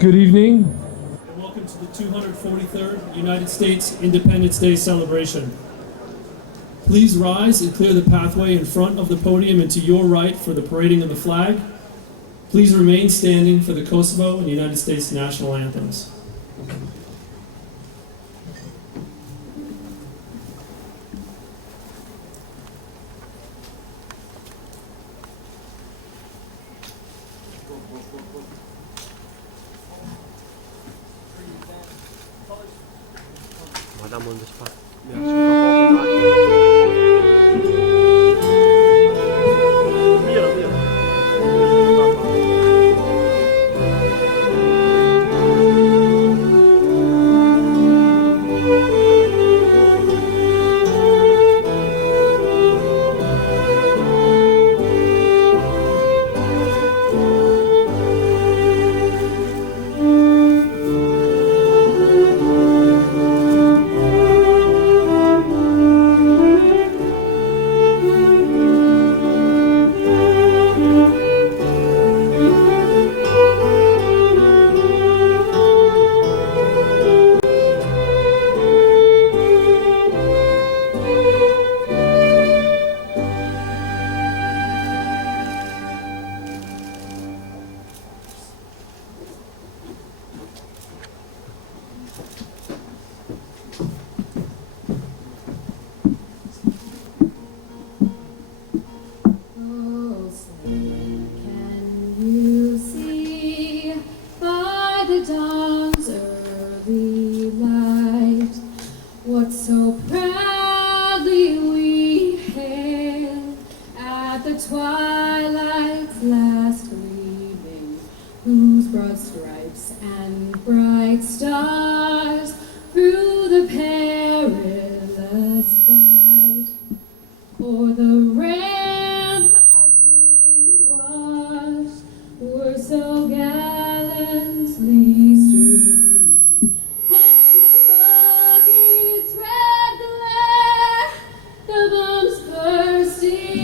Good evening. And welcome to the 243rd United States Independence Day celebration. Please rise and clear the pathway in front of the podium and to your right for the parading of the flag. Please remain standing for the Kosovo and United States national anthems. Madame on the spot. Twilight's last gleaming, whose broad stripes and bright stars through the perilous fight, o'er the ramparts we watched, were so gallantly streaming, and the rocket's red glare, the bombs bursting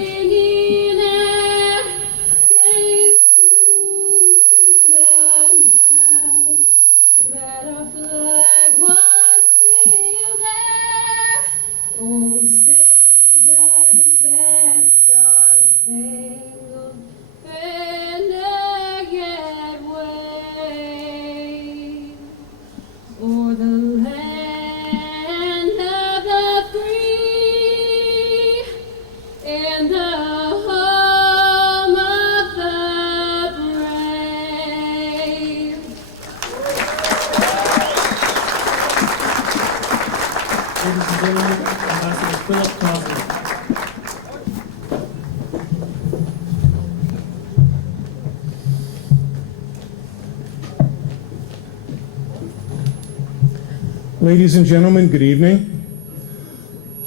Ladies and gentlemen, good evening.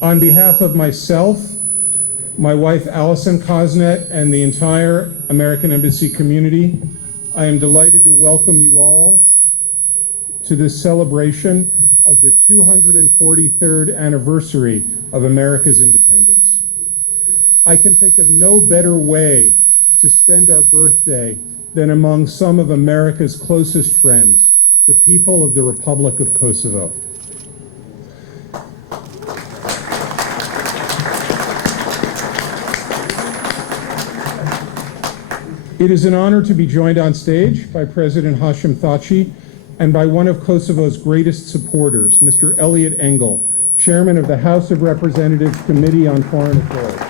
On behalf of myself, my wife Allison Cosnet, and the entire American Embassy community, I am delighted to welcome you all to this celebration of the 243rd anniversary of America's independence. I can think of no better way to spend our birthday than among some of America's closest friends, the people of the Republic of Kosovo. It is an honor to be joined on stage by President Hashim Thaçi and by one of Kosovo's greatest supporters, Mr. Elliot Engel, Chairman of the House of Representatives Committee on Foreign Affairs.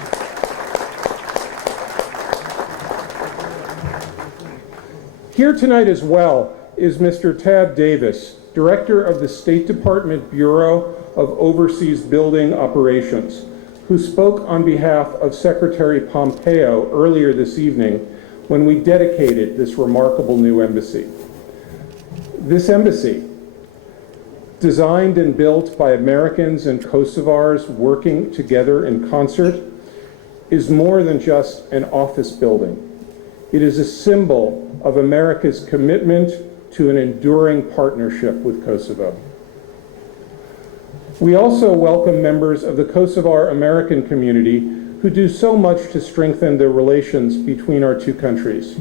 Here tonight as well is Mr. Tab Davis, Director of the State Department Bureau of Overseas Building Operations, who spoke on behalf of Secretary Pompeo earlier this evening when we dedicated this remarkable new embassy. This embassy, designed and built by Americans and Kosovars working together in concert, is more than just an office building. It is a symbol of America's commitment to an enduring partnership with Kosovo. We also welcome members of the Kosovar American community who do so much to strengthen the relations between our two countries.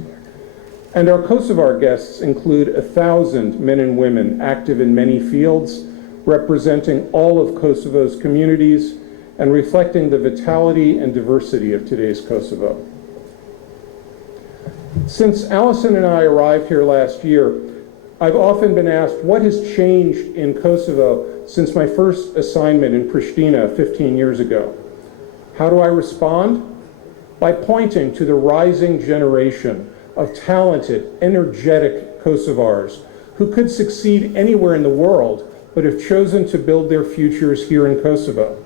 And our Kosovar guests include 1,000 men and women active in many fields, representing all of Kosovo's communities and reflecting the vitality and diversity of today's Kosovo. Since Allison and I arrived here last year, I've often been asked what has changed in Kosovo since my first assignment in Pristina 15 years ago. How do I respond? By pointing to the rising generation of talented, energetic Kosovars who could succeed anywhere in the world but have chosen to build their futures here in Kosovo.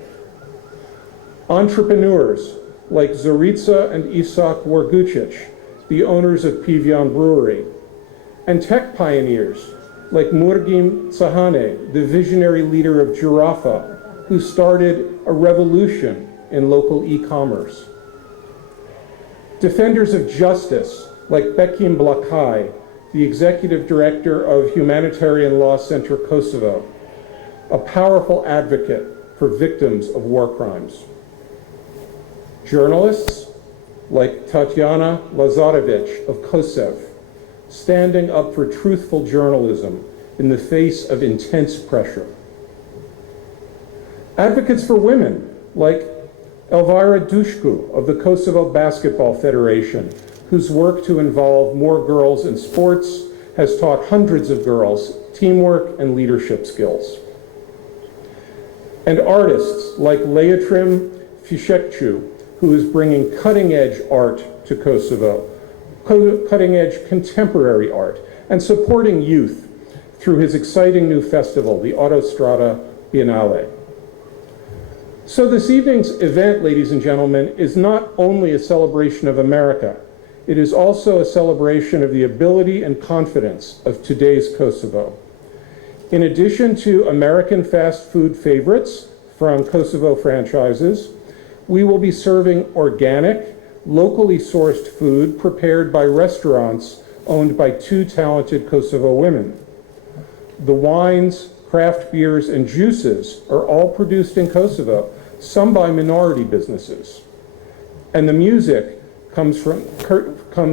Entrepreneurs like Zorica and Isak Wargucic, the owners of Pivjan Brewery, and tech pioneers like Murgim Sahane, the visionary leader of Girafa, who started a revolution in local e-commerce. Defenders of justice like Bekim Blakaj, the executive director of Humanitarian Law Center Kosovo, a powerful advocate for victims of war crimes. Journalists like Tatiana Lazarevic of Kosev, standing up for truthful journalism in the face of intense pressure. Advocates for women like Elvira Dushku of the Kosovo Basketball Federation, whose work to involve more girls in sports has taught hundreds of girls teamwork and leadership skills. And artists like Leotrim Fishekcu, who is bringing cutting-edge art to Kosovo, cutting-edge contemporary art, and supporting youth through his exciting new festival, the Autostrada Biennale. So this evening's event, ladies and gentlemen, is not only a celebration of America, it is also a celebration of the ability and confidence of today's Kosovo. In addition to American fast food favorites from Kosovo franchises, we will be serving organic, locally sourced food prepared by restaurants owned by 2 talented Kosovo women. The wines, craft beers, and juices are all produced in Kosovo, some by minority businesses. And the music comes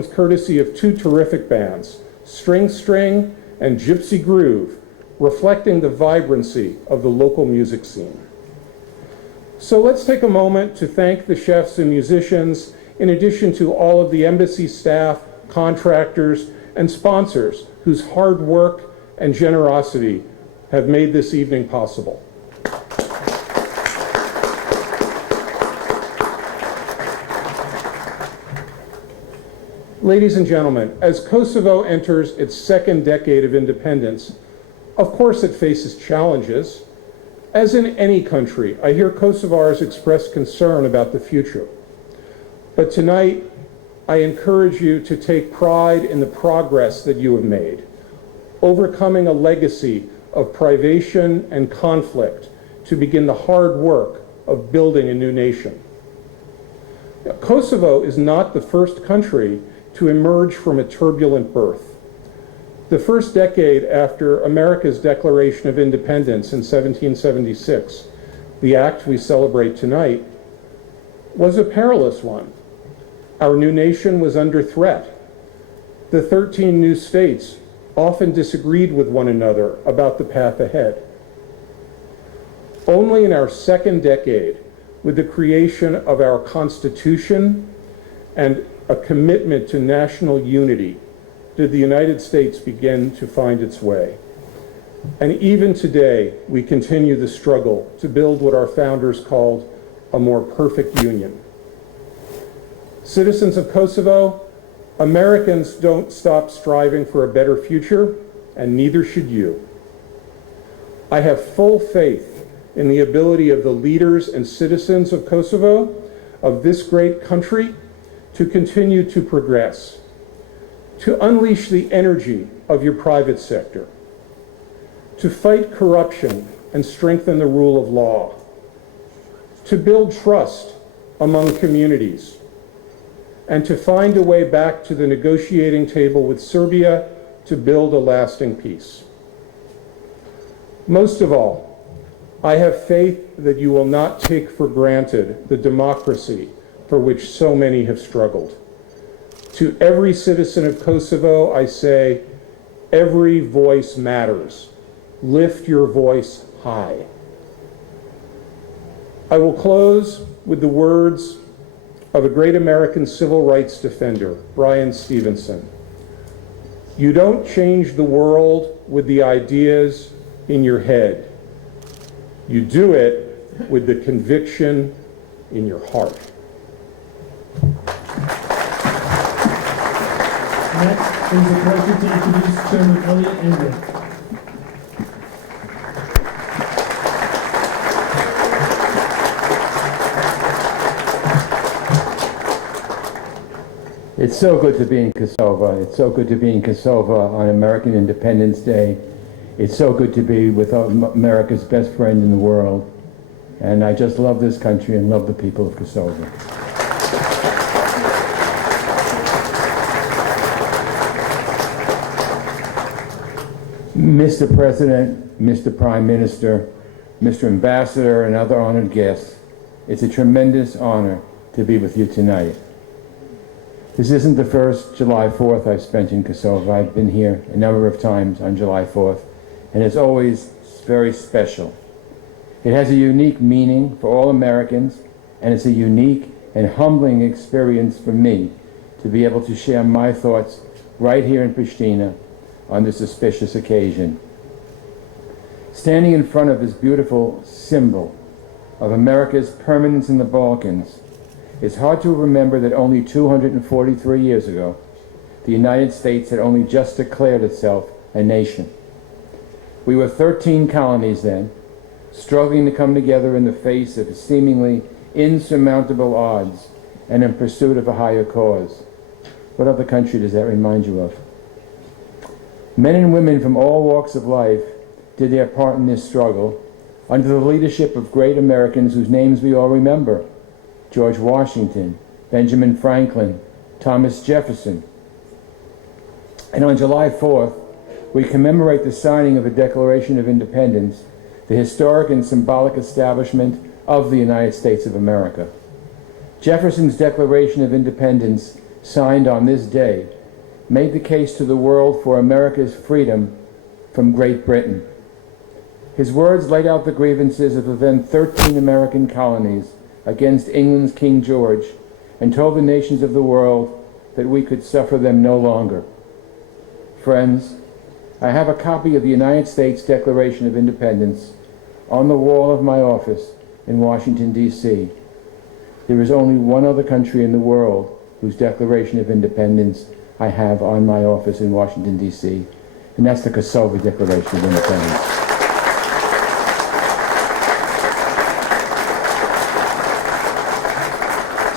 courtesy of 2 terrific bands, String String and Gypsy Groove, reflecting the vibrancy of the local music scene. So let's take a moment to thank the chefs and musicians, in addition to all of the embassy staff, contractors, and sponsors whose hard work and generosity have made this evening possible. Ladies and gentlemen, as Kosovo enters its 2nd decade of independence, of course it faces challenges. As in any country, I hear Kosovars express concern about the future. But tonight, I encourage you to take pride in the progress that you have made, overcoming a legacy of privation and conflict to begin the hard work of building a new nation. Now, Kosovo is not the first country to emerge from a turbulent birth. The first decade after America's Declaration of Independence in 1776, the act we celebrate tonight, was a perilous one. Our new nation was under threat. The 13 new states often disagreed with one another about the path ahead. Only in our 2nd decade, with the creation of our Constitution and a commitment to national unity, did the United States begin to find its way. And even today, we continue the struggle to build what our founders called a more perfect union. Citizens of Kosovo, Americans don't stop striving for a better future, and neither should you. I have full faith in the ability of the leaders and citizens of Kosovo, of this great country, to continue to progress, to unleash the energy of your private sector, to fight corruption and strengthen the rule of law, to build trust among communities, and to find a way back to the negotiating table with Serbia to build a lasting peace. Most of all, I have faith that you will not take for granted the democracy for which so many have struggled. To every citizen of Kosovo, I say, every voice matters. Lift your voice high. I will close with the words of a great American civil rights defender, Bryan Stevenson. You don't change the world with the ideas in your head. You do it with the conviction in your heart. Next, it is a pleasure to introduce Chairman Elliot Engel. It's so good to be in Kosova. It's so good to be in Kosova on American Independence Day. It's so good to be with America's best friend in the world. And I just love this country and love the people of Kosova. Mr. President, Mr. Prime Minister, Mr. Ambassador, and other honored guests, it's a tremendous honor to be with you tonight. This isn't the first July 4th I've spent in Kosovo. I've been here a number of times on July 4th, and it's always very special. It has a unique meaning for all Americans, and it's a unique and humbling experience for me to be able to share my thoughts right here in Pristina on this auspicious occasion. Standing in front of this beautiful symbol of America's permanence in the Balkans, it's hard to remember that only 243 years ago, the United States had only just declared itself a nation. We were 13 colonies then, struggling to come together in the face of seemingly insurmountable odds and in pursuit of a higher cause. What other country does that remind you of? Men and women from all walks of life did their part in this struggle under the leadership of great Americans whose names we all remember: George Washington, Benjamin Franklin, Thomas Jefferson. And on July 4th, we commemorate the signing of the Declaration of Independence, the historic and symbolic establishment of the United States of America. Jefferson's Declaration of Independence, signed on this day, made the case to the world for America's freedom from Great Britain. His words laid out the grievances of the then 13 American colonies against England's King George and told the nations of the world that we could suffer them no longer. Friends, I have a copy of the United States Declaration of Independence on the wall of my office in Washington, D.C. There is only one other country in the world whose Declaration of Independence I have on my office in Washington, D.C., and that's the Kosovo Declaration of Independence.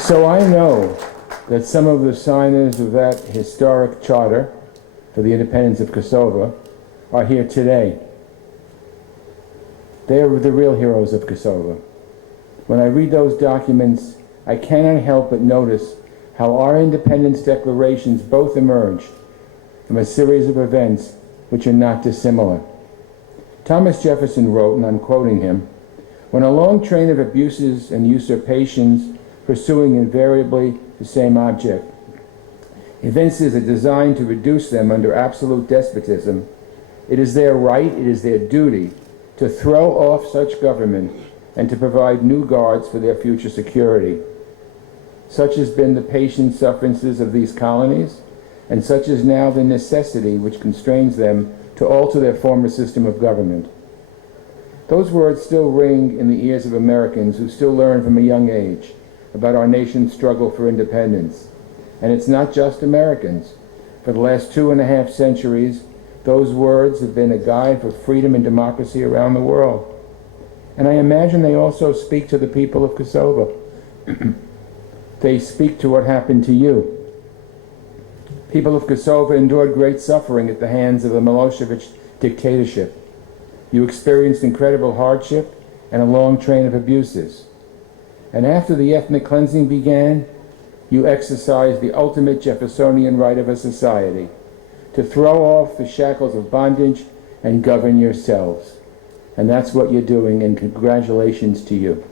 So I know that some of the signers of that historic charter for the independence of Kosovo are here today. They are the real heroes of Kosovo. When I read those documents, I cannot help but notice how our independence declarations both emerged from a series of events which are not dissimilar. Thomas Jefferson wrote, and I'm quoting him, "When a long train of abuses and usurpations pursuing invariably the same object evinces a design to reduce them under absolute despotism, it is their right, it is their duty to throw off such government and to provide new guards for their future security. Such has been the patient sufferances of these colonies, and such is now the necessity which constrains them to alter their former system of government." Those words still ring in the ears of Americans who still learn from a young age about our nation's struggle for independence. And it's not just Americans. For the last 2.5 centuries, those words have been a guide for freedom and democracy around the world. And I imagine they also speak to the people of Kosovo. They speak to what happened to you. People of Kosovo endured great suffering at the hands of the Milosevic dictatorship. You experienced incredible hardship and a long train of abuses. And after the ethnic cleansing began, you exercised the ultimate Jeffersonian right of a society, to throw off the shackles of bondage and govern yourselves. And that's what you're doing, and congratulations to you.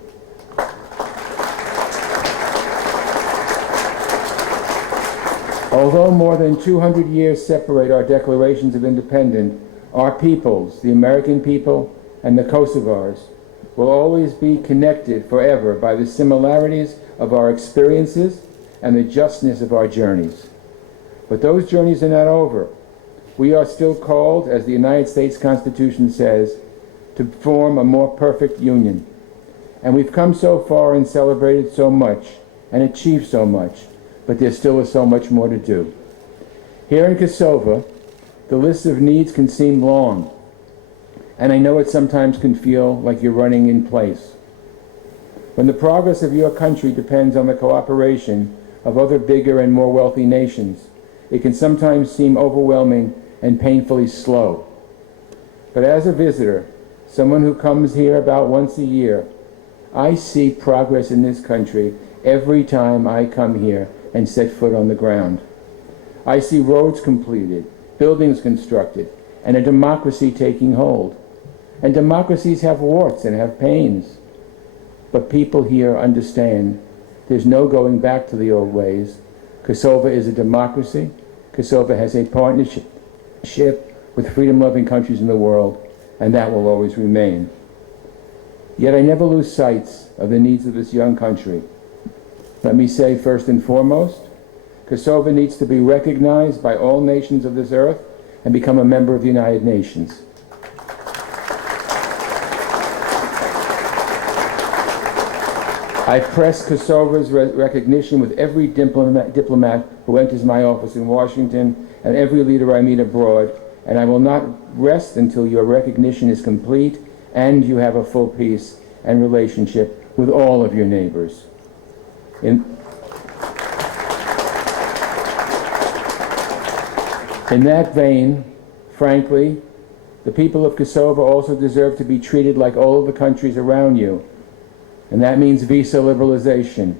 Although more than 200 years separate our declarations of independence, our peoples, the American people and the Kosovars, will always be connected forever by the similarities of our experiences and the justness of our journeys. But those journeys are not over. We are still called, as the United States Constitution says, to form a more perfect union. And we've come so far and celebrated so much and achieved so much, but there still is so much more to do. Here in Kosova, the list of needs can seem long, and I know it sometimes can feel like you're running in place. When the progress of your country depends on the cooperation of other bigger and more wealthy nations, it can sometimes seem overwhelming and painfully slow. But as a visitor, someone who comes here about once a year, I see progress in this country every time I come here and set foot on the ground. I see roads completed, buildings constructed, and a democracy taking hold. And democracies have warts and have pains. But people here understand there's no going back to the old ways. Kosova is a democracy. Kosova has a partnership with freedom-loving countries in the world, and that will always remain. Yet I never lose sight of the needs of this young country. Let me say first and foremost, Kosova needs to be recognized by all nations of this earth and become a member of the United Nations. I press Kosova's recognition with every diplomat who enters my office in Washington and every leader I meet abroad, and I will not rest until your recognition is complete and you have a full peace and relationship with all of your neighbors. In that vein, frankly, the people of Kosova also deserve to be treated like all of the countries around you. And that means visa liberalization.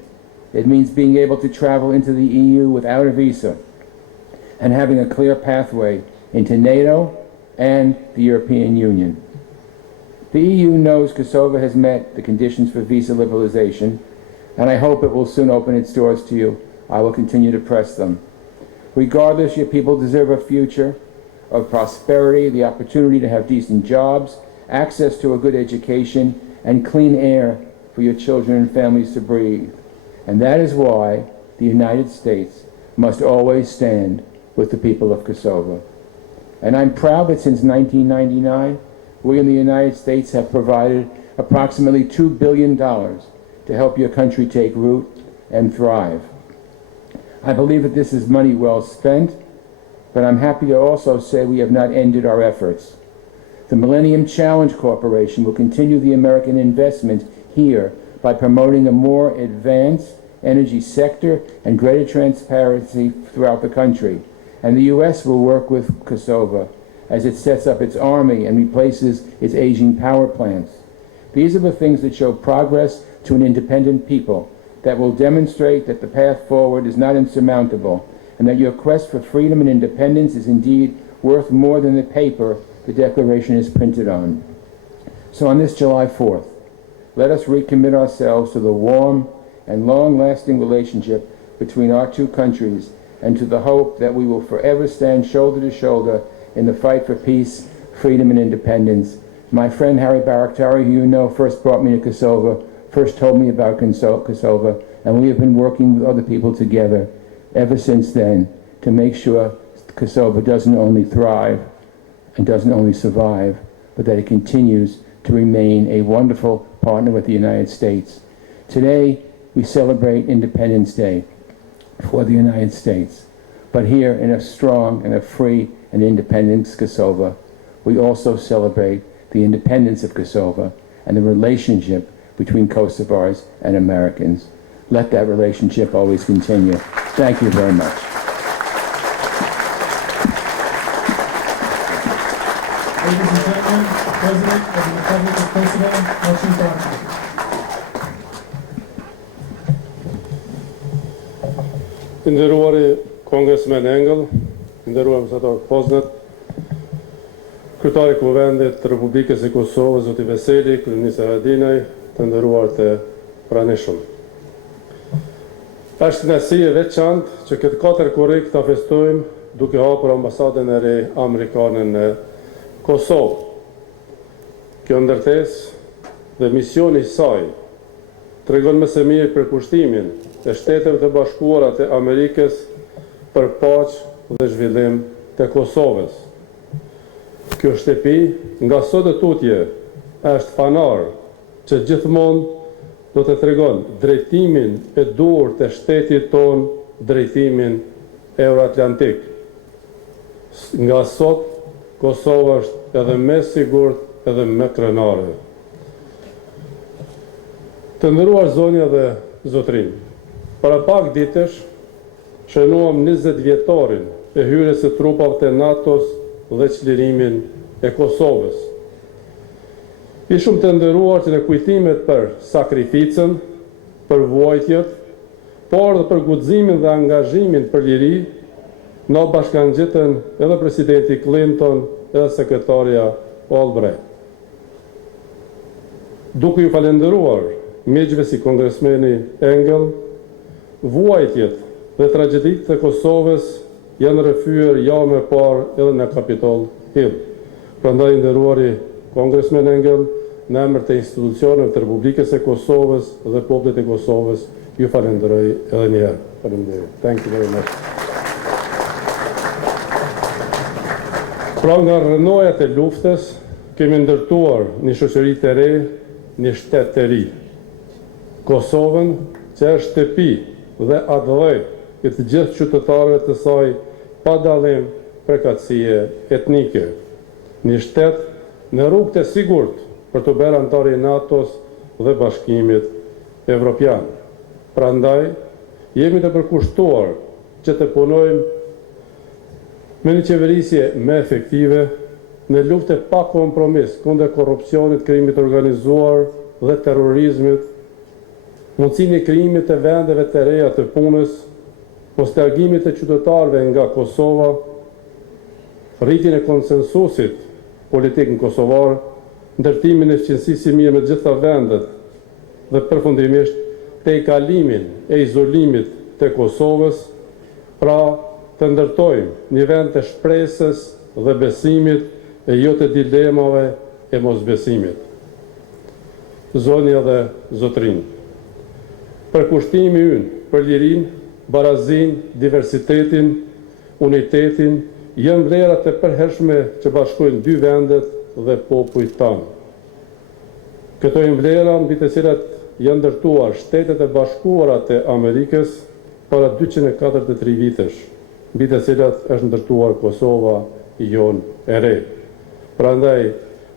It means being able to travel into the EU without a visa and having a clear pathway into NATO and the European Union. The EU knows Kosova has met the conditions for visa liberalization, and I hope it will soon open its doors to you. I will continue to press them. Regardless, your people deserve a future of prosperity, the opportunity to have decent jobs, access to a good education, and clean air for your children and families to breathe. And that is why the United States must always stand with the people of Kosova. And I'm proud that since 1999, we in the United States have provided approximately $2 billion to help your country take root and thrive. I believe that this is money well spent, but I'm happy to also say we have not ended our efforts. The Millennium Challenge Corporation will continue the American investment here by promoting a more advanced energy sector and greater transparency throughout the country. And the U.S. will work with Kosova as it sets up its army and replaces its aging power plants. These are the things that show progress to an independent people, that will demonstrate that the path forward is not insurmountable, and that your quest for freedom and independence is indeed worth more than the paper the Declaration is printed on. So on this July 4th, let us recommit ourselves to the warm and long-lasting relationship between our two countries and to the hope that we will forever stand shoulder to shoulder in the fight for peace, freedom, and independence. My friend Harry Barakhtari, who you know first brought me to Kosova, first told me about Kosova, and we have been working with other people together ever since then to make sure Kosova doesn't only thrive and doesn't only survive, but that it continues to remain a wonderful partner with the United States. Today, we celebrate Independence Day for the United States. But here in a strong and a free and independent Kosova, we also celebrate the independence of Kosova and the relationship between Kosovars and Americans. Let that relationship always continue. Thank you very much. Ladies and gentlemen, the President of the Republic of Kosovo, Marcin Pritja. Të nderuari Congressman Engel, të nderuar mësator Poznat, Kryetari i Kuvendit të Republikës së Kosovës, zoti Veseli, kryeministri Haradinaj, të nderuar të pranishëm. Është kënaqësi e veçantë që këtë 4 korrik ta festojmë duke hapur ambasadën e re amerikane në Kosovë. Kjo ndërtesë dhe misioni i saj tregon më së miri për kushtimin e Shteteve të Bashkuara të Amerikës për paqë dhe zhvillim të Kosovës. Kjo shtëpi nga sot e tutje është fanar që gjithmonë do të tregon drejtimin e dur të shtetit ton, drejtimin euroatlantik. Nga sot, Kosova është edhe më sigurt edhe më krenare. Të nderuar zonja dhe zotrinj, para pak ditësh shënuam 20 vjetorin e hyrjes së trupave të NATO-s dhe çlirimin e Kosovës. Ishim të nderuar që në kujtimet për sakrificën, për vuajtjet, por dhe për guximin dhe angazhimin për liri, na bashkangjitën edhe presidenti Clinton edhe sekretarja Albright. Duke ju falenderuar miqve si kongresmeni Engel, vuajtjet dhe tragjeditë të Kosovës janë rrëfyer javën e parë edhe në Capitol Hill. Prandaj nderuari kongresmen Engel, në emër të institucioneve të Republikës së Kosovës dhe popullit të Kosovës, ju falenderoj edhe një herë. Faleminderit. Thank you very much. Pra nga rrënojat e luftës, kemi ndërtuar një shoqëri të re, një shtet të ri. Kosovën, që është shtëpi dhe atdhej e të gjithë qytetarëve të saj, pa dallim përkatësie etnike. Një shtet në rrugë të sigurt për të bërë antar i NATO-s dhe Bashkimit Evropian. Prandaj, jemi të përkushtuar që të punojmë me një qeverisje më efektive në luftë pa kompromis kundër korrupsionit, krimit organizuar dhe terrorizmit, mundësinë e krijimit të vendeve të reja të punës, postergimit të qytetarëve nga Kosova, rritjen e konsensusit politik në Kosovar, ndërtimin e eficiencisë mirë me gjitha vendet dhe përfundimisht tejkalimin e izolimit të Kosovës, pra të ndërtojmë një vend të shpresës dhe besimit e jo të dilemave e mosbesimit. Zonja dhe zotrinj, përkushtimi ynë për lirin, barazin, diversitetin, unitetin, janë vlerat e përhershme që bashkojnë dy vendet dhe popujt tanë. Këto janë vlera mbi të cilat janë ndërtuar Shtetet e Bashkuara të Amerikës para 243 vitesh, mbi të cilat është ndërtuar Kosova i jonë e re. Prandaj,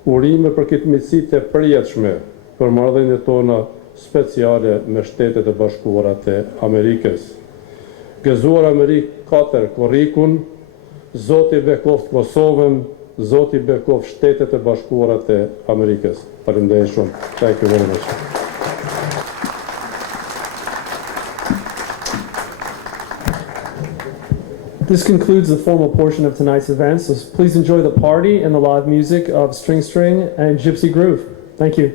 urime për këtë miqësi të përjetshme për marrëdhëniet tona speciale me Shtetet e Bashkuara të Amerikës. Gëzuar Amerikë 4 korrikun, Zoti bekoft Kosovën, Zoti bekoft Shtetet e Bashkuara të Amerikës. Faleminderit shumë. Thank you very much. This concludes the formal portion of tonight's event, so please enjoy the party and the live music of String String and Gypsy Groove. Thank you.